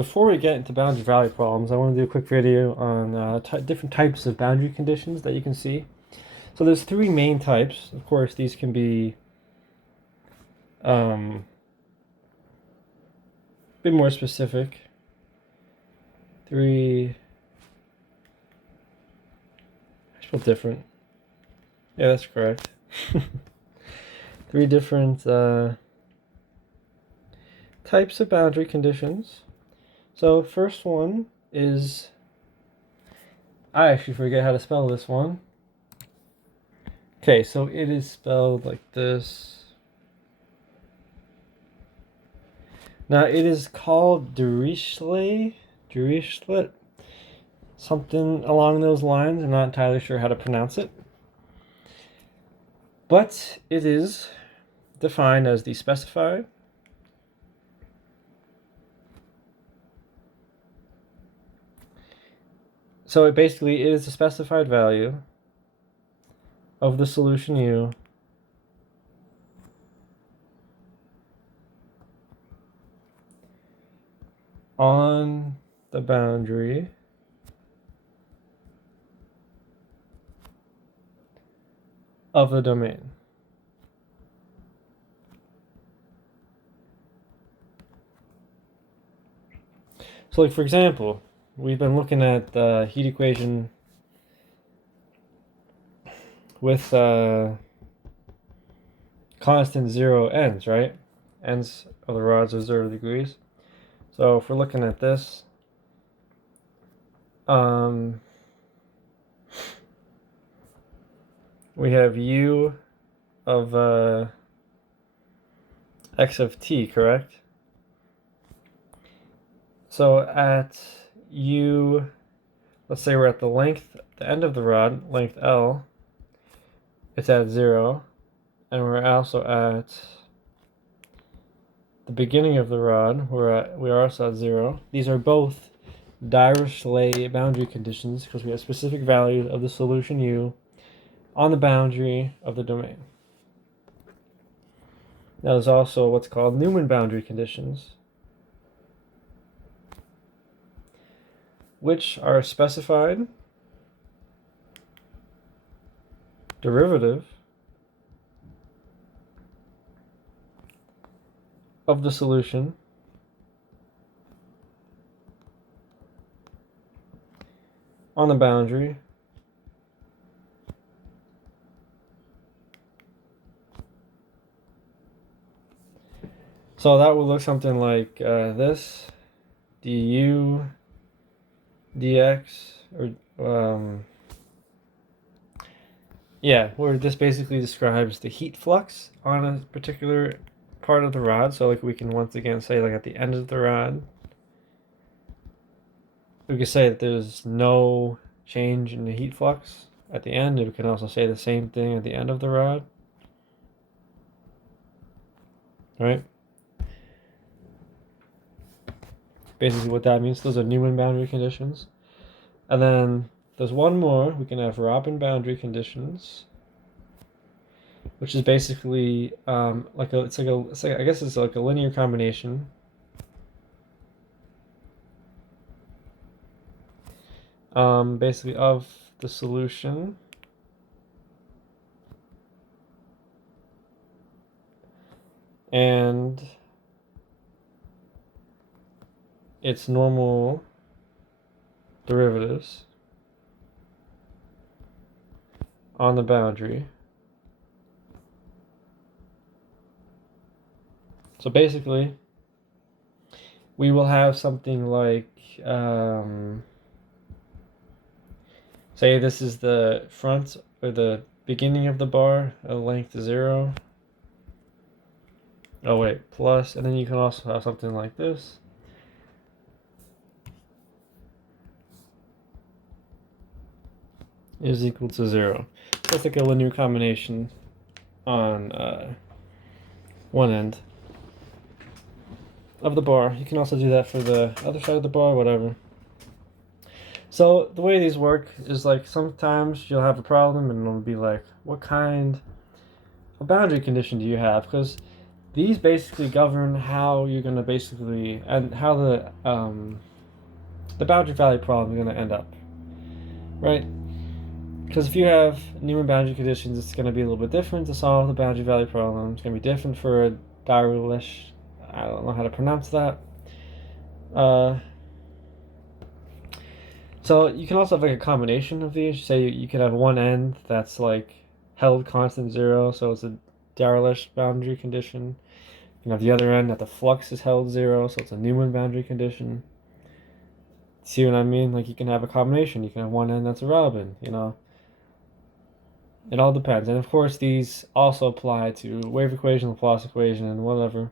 Before we get into boundary value problems, I want to do a quick video on different types of boundary conditions that you can see. So there's three main types. Of course, these can be a bit more specific. I spelled different. Yeah, that's correct. Three different types of boundary conditions. So first one is, I actually forget how to spell this one. Okay, so it is spelled like this. Now it is called Dirichlet, something along those lines. I'm not entirely sure how to pronounce it. But it is defined as the specified So it basically is the specified value of the solution U on the boundary of the domain. So like for example, we've been looking at the heat equation with constant 0 ends, right? Ends of the rods are 0 degrees. So if we're looking at this, we have U of x of t, correct? So at U, let's say we're at the end of the rod, length L, it's at 0, and we're also at the beginning of the rod, we are also at 0. These are both Dirichlet boundary conditions because we have specific values of the solution U on the boundary of the domain. Now there's also what's called Newman boundary conditions, which are a specified derivative of the solution on the boundary so that would look something like this: du dx, or yeah, where this basically describes the heat flux on a particular part of the rod. So like we can once again say like at the end of the rod, we could say that there's no change in the heat flux at the end. We can also say the same thing at the end of the rod, right? Basically what that means, those are Newman boundary conditions. And then there's one more. We can have Robin boundary conditions, which is basically I guess it's like a linear combination basically of the solution and its normal derivatives on the boundary. So basically, we will have something like, say this is the front or the beginning of the bar, a length 0. Oh wait, plus, and then you can also have something like this. Is equal to 0. So it's like a linear combination on one end of the bar. You can also do that for the other side of the bar, whatever. So the way these work is like sometimes you'll have a problem and it'll be like, what kind of boundary condition do you have? Because these basically govern how you're going to basically, and how the boundary value problem is going to end up, right? Because if you have Newman boundary conditions, it's going to be a little bit different to solve the boundary value problem. It's going to be different for a Dirichlet. I don't know how to pronounce that. So you can also have like a combination of these. Say you could have one end that's like held constant 0, so it's a Dirichlet boundary condition. You can have the other end that the flux is held 0, so it's a Newman boundary condition. See what I mean? Like you can have a combination. You can have one end that's a Robin, you know. It all depends. And of course these also apply to wave equation, Laplace equation, and whatever.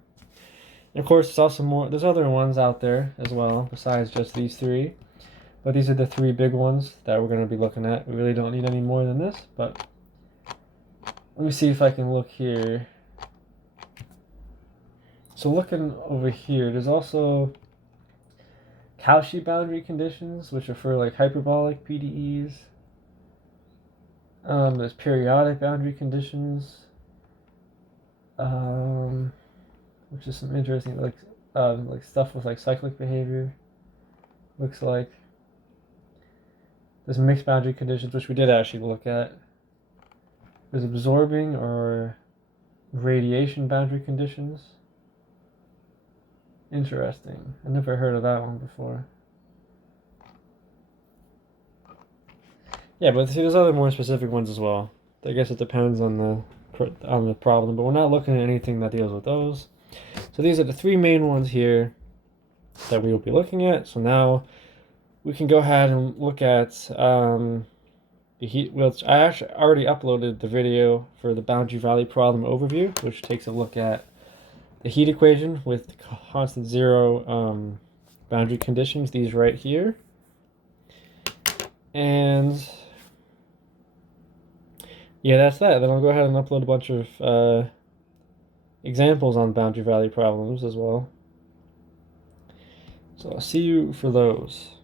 And of course there's other ones out there as well, besides just these three. But these are the three big ones that we're going to be looking at. We really don't need any more than this, but let me see if I can look here. So looking over here, there's also Cauchy boundary conditions, which are for like hyperbolic PDEs. There's periodic boundary conditions, which is some interesting like stuff with like cyclic behavior. Looks like there's mixed boundary conditions, which we did actually look at. There's absorbing or radiation boundary conditions. Interesting. I never heard of that one before. Yeah, but see, there's other more specific ones as well. I guess it depends on the problem, but we're not looking at anything that deals with those. So these are the three main ones here that we will be looking at. So now we can go ahead and look at the heat. Well, I actually already uploaded the video for the boundary value problem overview, which takes a look at the heat equation with constant 0 boundary conditions, these right here. And yeah, that's that. Then I'll go ahead and upload a bunch of examples on boundary value problems as well. So I'll see you for those.